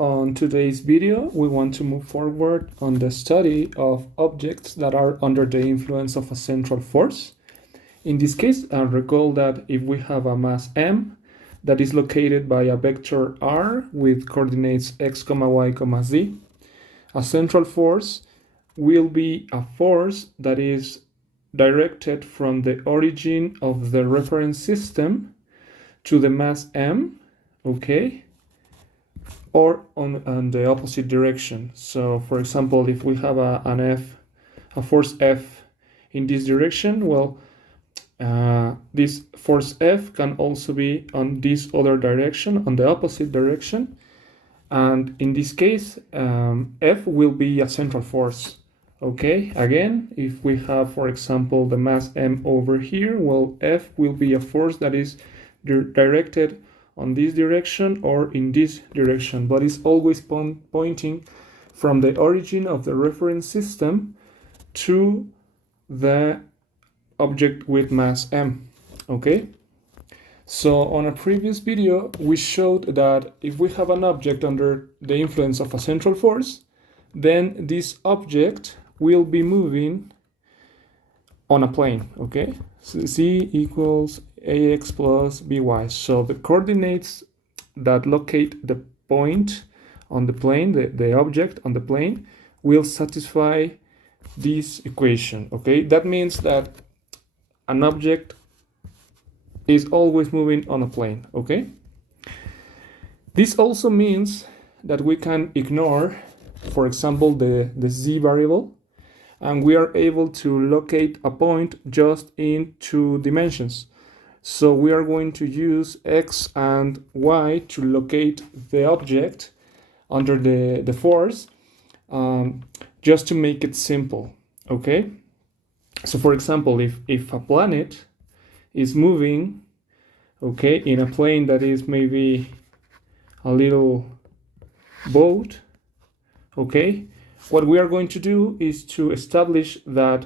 On today's video, we want to move forward on the study of objects that are under the influence of a central force. In this case, recall that if we have a mass m that is located by a vector r with coordinates x, y, z, a central force will be a force that is directed from the origin of the reference system to the mass m, okay? Or on the opposite direction. So for example, if we have a force F in this direction, well, this force F can also be on this other direction, on the opposite direction. And in this case, F will be a central force. Okay, again, if we have, for example, the mass M over here, well, F will be a force that is directed on this direction or in this direction, but it's always pointing from the origin of the reference system to the object with mass m. Okay, so on a previous video we showed that if we have an object under the influence of a central force, then this object will be moving on a plane. Okay, so z equals ax plus by. So the coordinates that locate the point on the plane, the object on the plane, will satisfy this equation. Okay, that means that an object is always moving on a plane. Okay, this also means that we can ignore, for example, the z variable, and we are able to locate a point just in 2 dimensions. So we are going to use x and y to locate the object under the force, just to make it simple. Okay, so for example, if a planet is moving, okay, in a plane that is maybe a little boat, okay, what we are going to do is to establish that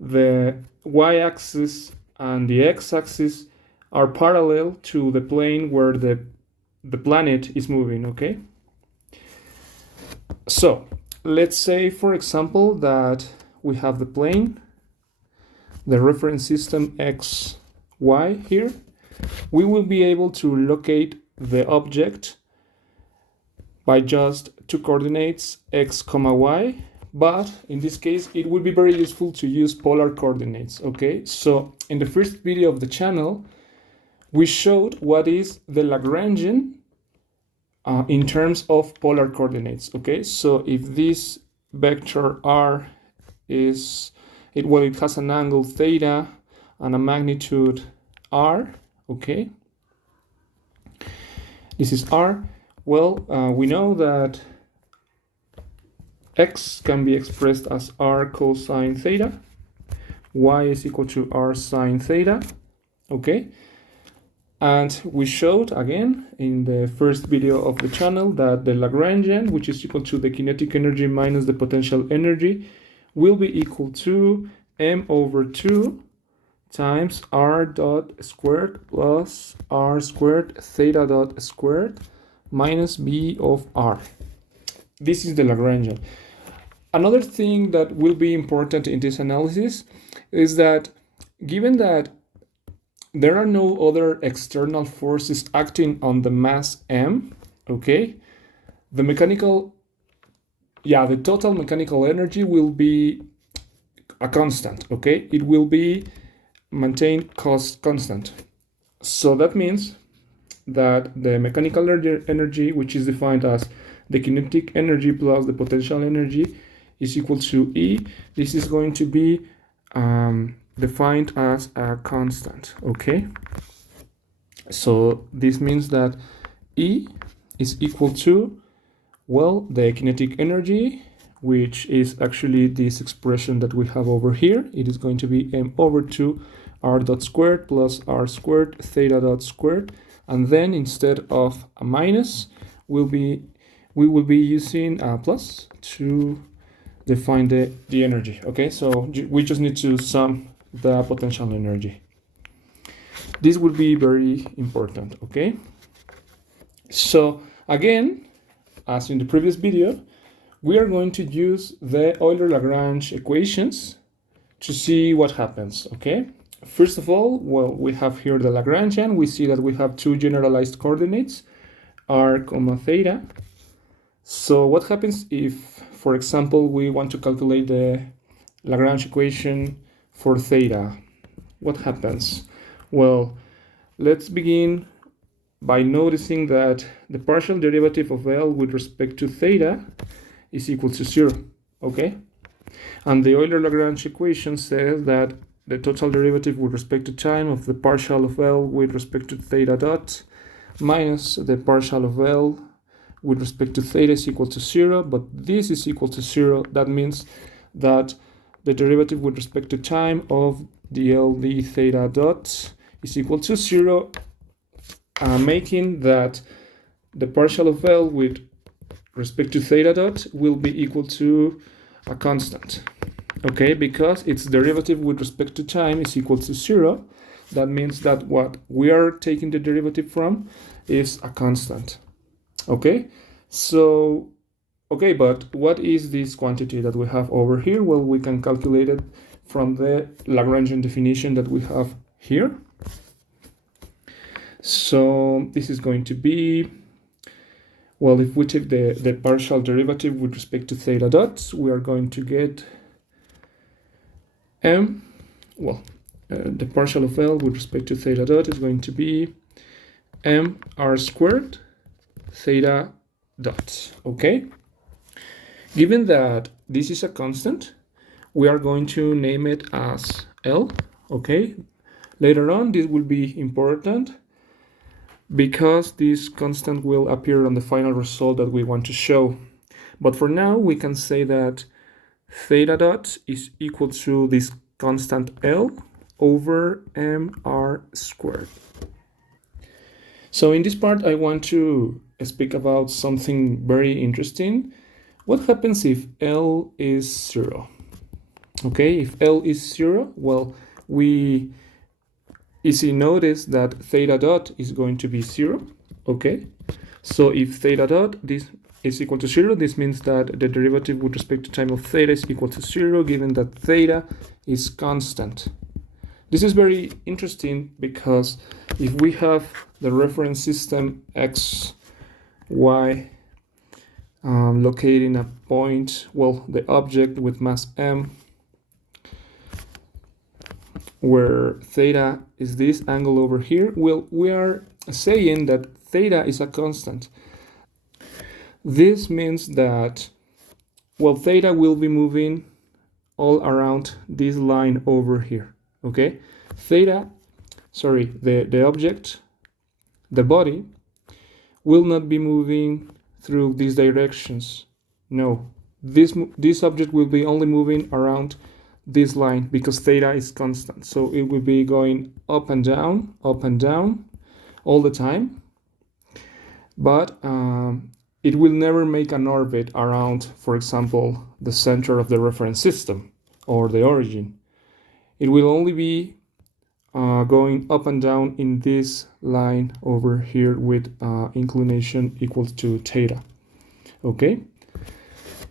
the y-axis and the x-axis are parallel to the plane where the planet is moving. Okay, so let's say, for example, that we have the plane, the reference system x, y here. We will be able to locate the object by just 2 coordinates x, y, but in this case it would be very useful to use polar coordinates. Okay, so in the first video of the channel we showed what is the Lagrangian in terms of polar coordinates. Okay, so if this vector r is it has an angle theta and a magnitude r, okay, this is r. Well, we know that x can be expressed as r cosine theta, y is equal to r sine theta, okay? And we showed again in the first video of the channel that the Lagrangian, which is equal to the kinetic energy minus the potential energy, will be equal to m over 2 times r dot squared plus r squared theta dot squared minus b of r. This is the Lagrangian. Another thing that will be important in this analysis is that given that there are no other external forces acting on the mass m, okay, the total mechanical energy will be a constant. Okay, it will be maintained constant. So that means that the mechanical energy, which is defined as the kinetic energy plus the potential energy, is equal to E. This is going to be defined as a constant. Okay, so this means that E is equal to, well, the kinetic energy, which is actually this expression that we have over here. It is going to be m over 2 r dot squared plus r squared theta dot squared, and then instead of a minus we will be using a plus to define the energy. Okay, so we just need to sum the potential energy. This will be very important. Okay, so again, as in the previous video, we are going to use the Euler-Lagrange equations to see what happens, okay? First of all, well, we have here the Lagrangian. We see that we have two generalized coordinates, r, theta. So what happens if, for example, we want to calculate the Lagrange equation for theta? What happens? Well, let's begin by noticing that the partial derivative of L with respect to theta is equal to 0, okay? And the Euler-Lagrange equation says that the total derivative with respect to time of the partial of L with respect to theta dot minus the partial of L with respect to theta is equal to 0, but this is equal to 0. That means that the derivative with respect to time of dl theta dot is equal to 0, making that the partial of L with respect to theta dot will be equal to a constant, okay? Because its derivative with respect to time is equal to 0. That means that what we are taking the derivative from is a constant, okay? So, okay, but what is this quantity that we have over here? Well, we can calculate it from the Lagrangian definition that we have here. So this is going to be, well, if we take the partial derivative with respect to theta dot, we are going to get m, well, the partial of L with respect to theta dot is going to be m r squared theta dot, okay? Given that this is a constant, we are going to name it as L, okay? Later on, this will be important because this constant will appear on the final result that we want to show. But for now, we can say that theta dot is equal to this constant L over mr squared. So in this part, I want to speak about something very interesting. What happens if L is 0? Okay, if L is 0, well, we easily notice that theta dot is going to be 0, okay? So if theta dot this is equal to 0, this means that the derivative with respect to time of theta is equal to 0, given that theta is constant. This is very interesting because if we have the reference system x, y, locating a point, well, the object with mass m, where theta is this angle over here, well, we are saying that theta is a constant. This means that, well, theta will be moving all around this line over here, okay? Theta, sorry, the object, the body, will not be moving through these directions. No, this object will be only moving around this line because theta is constant. So it will be going up and down all the time. But it will never make an orbit around, for example, the center of the reference system or the origin. It will only be going up and down in this line over here with inclination equal to theta, okay?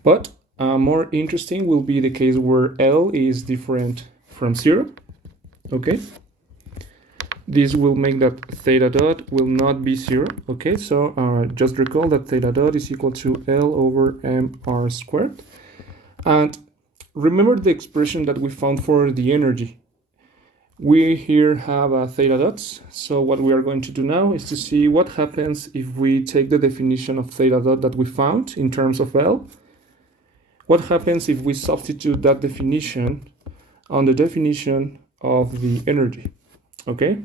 But more interesting will be the case where L is different from 0, okay? This will make that theta dot will not be 0, okay? So just recall that theta dot is equal to L over mr squared. And remember the expression that we found for the energy. We here have theta dots. So what we are going to do now is to see what happens if we take the definition of theta dot that we found in terms of L. What happens if we substitute that definition on the definition of the energy, okay?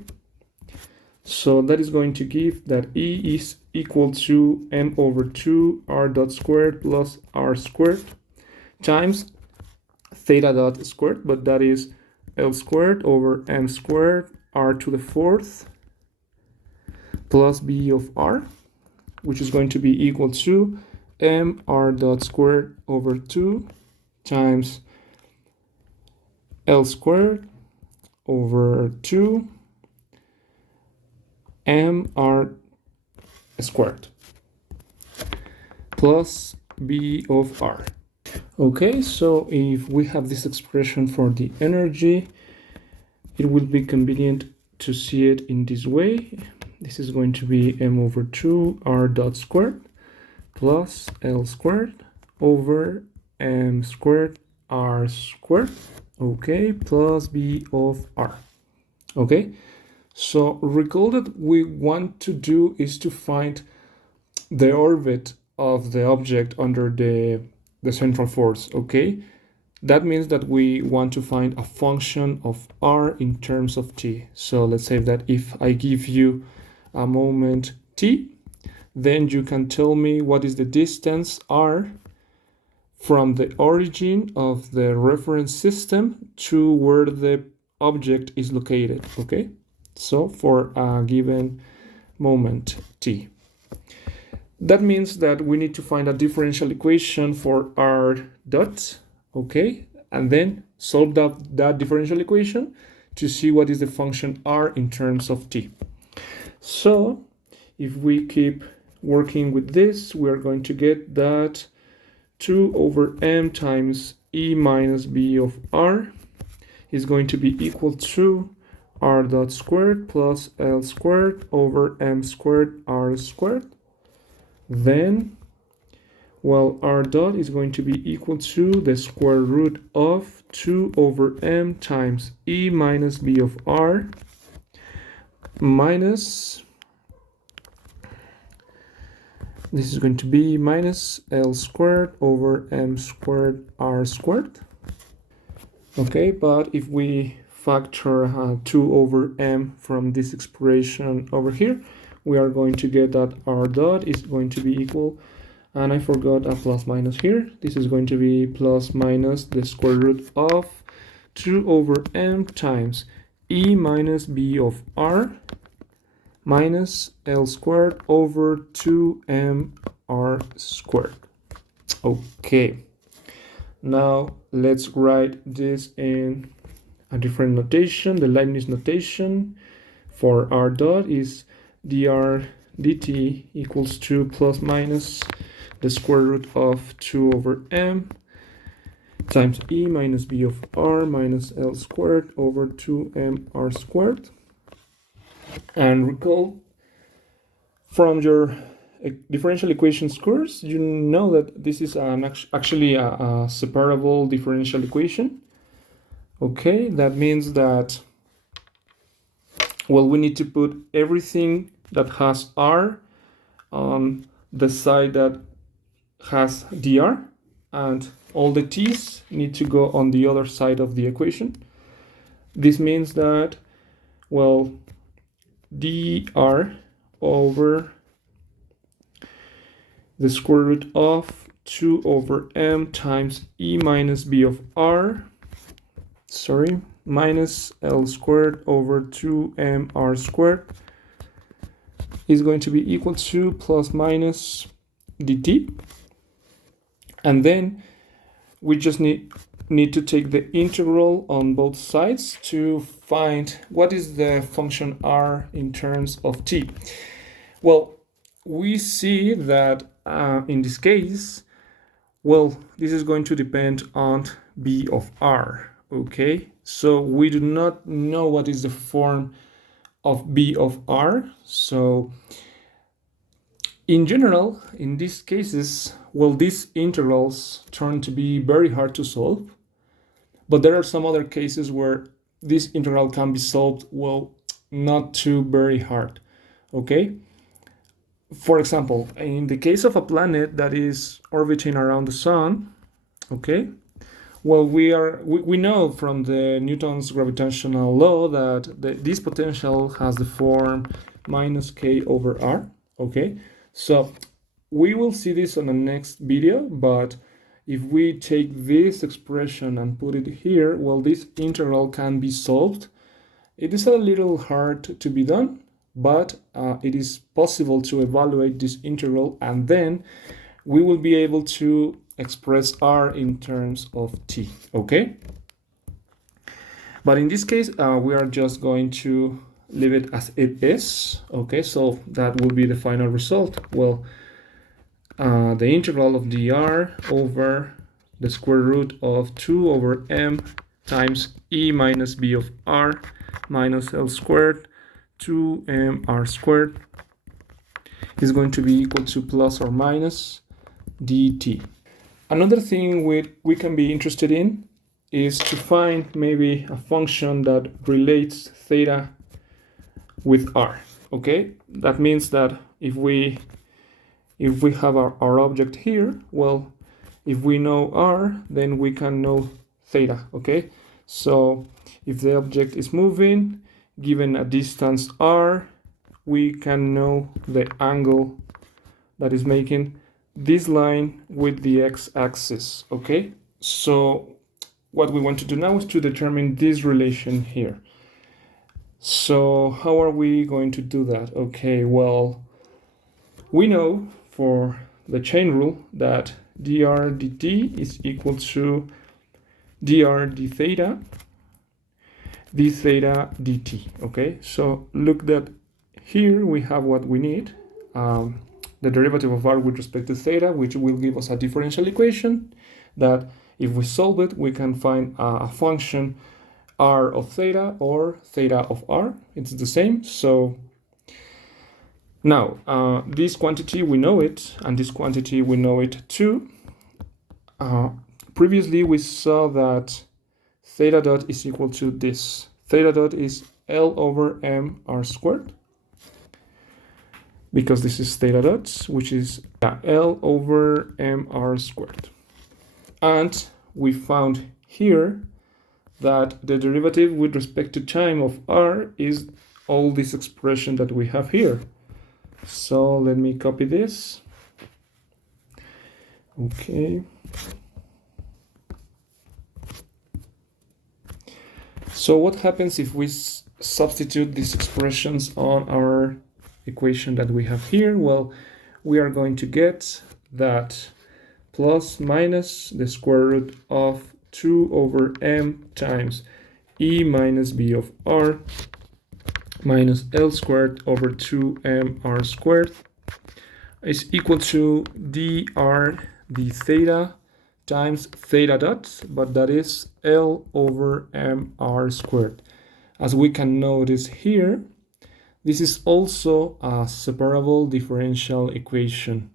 So that is going to give that E is equal to m over 2 r dot squared plus r squared times theta dot squared, but that is L squared over m squared r to the 4th plus b of r, which is going to be equal to m r dot squared over 2 times L squared over 2 m r squared. plus B of R. Okay, so if we have this expression for the energy, it will be convenient to see it in this way. This is going to be m over 2 r dot squared plus L squared over m squared r squared, okay, plus B of R. Okay, so recall that we want to do is to find the orbit of the object under the central force, okay? That means that we want to find a function of r in terms of t. So let's say that if I give you a moment t, then you can tell me what is the distance r from the origin of the reference system to where the object is located, okay? So for a given moment t. That means that we need to find a differential equation for r dot, okay? And then solve that differential equation to see what is the function r in terms of t. So if we keep working with this, we are going to get that 2 over m times e minus b of r is going to be equal to r dot squared plus L squared over m squared r squared. Then, well, r dot is going to be equal to the square root of 2 over m times e minus b of r minus, this is going to be minus L squared over m squared r squared. Okay, but if we factor 2 over m from this expression over here, we are going to get that r dot is going to be equal, and I forgot a plus minus here. This is going to be plus minus the square root of 2 over m times e minus b of r minus L squared over 2m r squared. Okay, now let's write this in a different notation. The Leibniz notation for r dot is dr dt equals to plus minus the square root of 2 over m times e minus b of r minus L squared over 2m r squared. And recall from your differential equations course, you know that this is actually a separable differential equation. Okay, that means that, well, we need to put everything that has r on the side that has dr, and all the t's need to go on the other side of the equation. This means that, well, dr over the square root of 2 over m times e minus b of r, minus L squared over 2m r squared is going to be equal to plus minus dt. And then we just need to take the integral on both sides to find what is the function r in terms of t. Well, we see that in this case, well, this is going to depend on b of r, okay? So we do not know what is the form of b of r. So in general, in these cases, well, these integrals turn to be very hard to solve, but there are some other cases where this integral can be solved, well, not too very hard, okay? For example, in the case of a planet that is orbiting around the sun, okay, well, we know from the Newton's gravitational law that this potential has the form minus k over r, okay? So we will see this on the next video, but if we take this expression and put it here, well, this integral can be solved. It is a little hard to be done, but it is possible to evaluate this integral, and then we will be able to express r in terms of t, okay? But in this case, we are just going to leave it as it is, okay? So that will be the final result. Well, the integral of dr over the square root of 2 over m times e minus b of r minus L squared 2mr squared is going to be equal to plus or minus dt. Another thing we can be interested in is to find maybe a function that relates theta with r. Okay, that means that if we have our object here, well, if we know r, then we can know theta. Okay, so if the object is moving given a distance r, we can know the angle that is making this line with the x-axis. Okay, so what we want to do now is to determine this relation here. So how are we going to do that? Okay, well, we know for the chain rule that dr dt is equal to dr d theta dt. Okay, so look that here we have what we need, the derivative of r with respect to theta, which will give us a differential equation that if we solve it, we can find a function r of theta or theta of r. It's the same. So now this quantity we know it, and this quantity we know it too. Previously we saw that theta dot is equal to this. Theta dot is L over m r squared, because this is theta dot, which is L over m r squared. And we found here that the derivative with respect to time of r is all this expression that we have here. So let me copy this. Okay. So what happens if we substitute these expressions on our equation that we have here? Well, we are going to get that plus minus the square root of 2 over m times e minus b of r minus L squared over 2mr squared is equal to dr d theta times theta dot, but that is L over mr squared. As we can notice here, this is also a separable differential equation.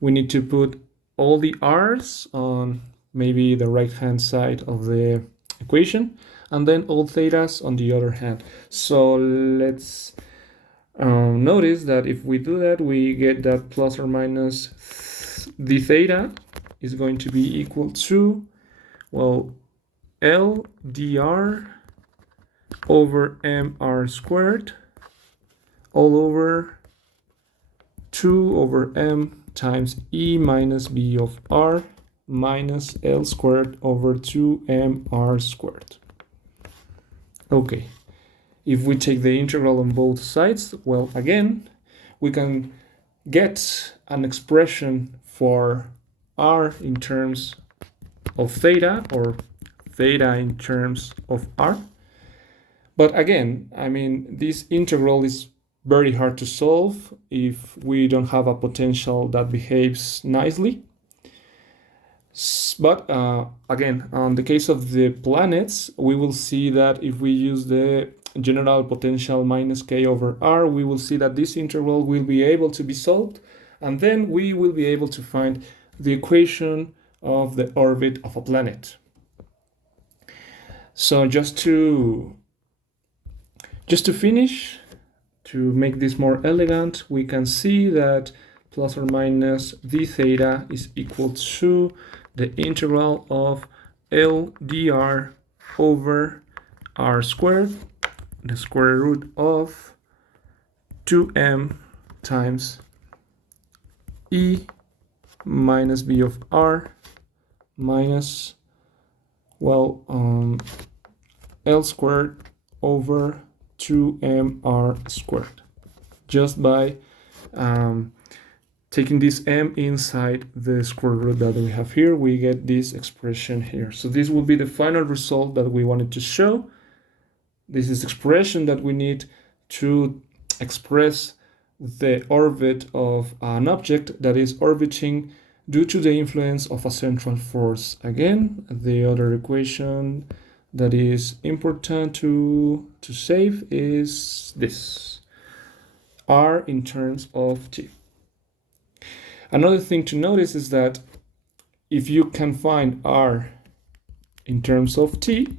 We need to put all the r's on maybe the right hand side of the equation, and then all thetas on the other hand. So let's notice that if we do that, we get that plus or minus the theta is going to be equal to, well, L dr over mr squared all over 2 over m times e minus b of r minus L squared over 2mr squared. Okay, if we take the integral on both sides, well, again, we can get an expression for r in terms of theta, or theta in terms of r. But again, I mean, this integral is very hard to solve if we don't have a potential that behaves nicely. But again, on the case of the planets, we will see that if we use the general potential minus k over r, we will see that this integral will be able to be solved, and then we will be able to find the equation of the orbit of a planet. So just to finish, to make this more elegant, we can see that plus or minus d theta is equal to the integral of L dr over r squared, the square root of 2m times e minus b of r minus, well, L squared over 2mr squared, just by taking this m inside the square root that we have here, we get this expression here. So this will be the final result that we wanted to show. This is expression that we need to express the orbit of an object that is orbiting due to the influence of a central force. Again, the other equation that is important to save is this, r in terms of t. Another thing to notice is that if you can find r in terms of t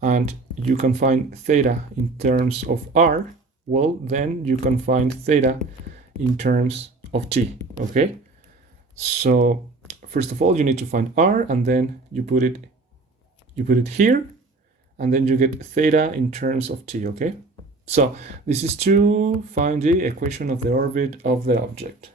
and you can find theta in terms of r, well, then you can find theta in terms of t, okay? So first of all, you need to find r, and then you put it here, and then you get theta in terms of t, okay? So this is to find the equation of the orbit of the object.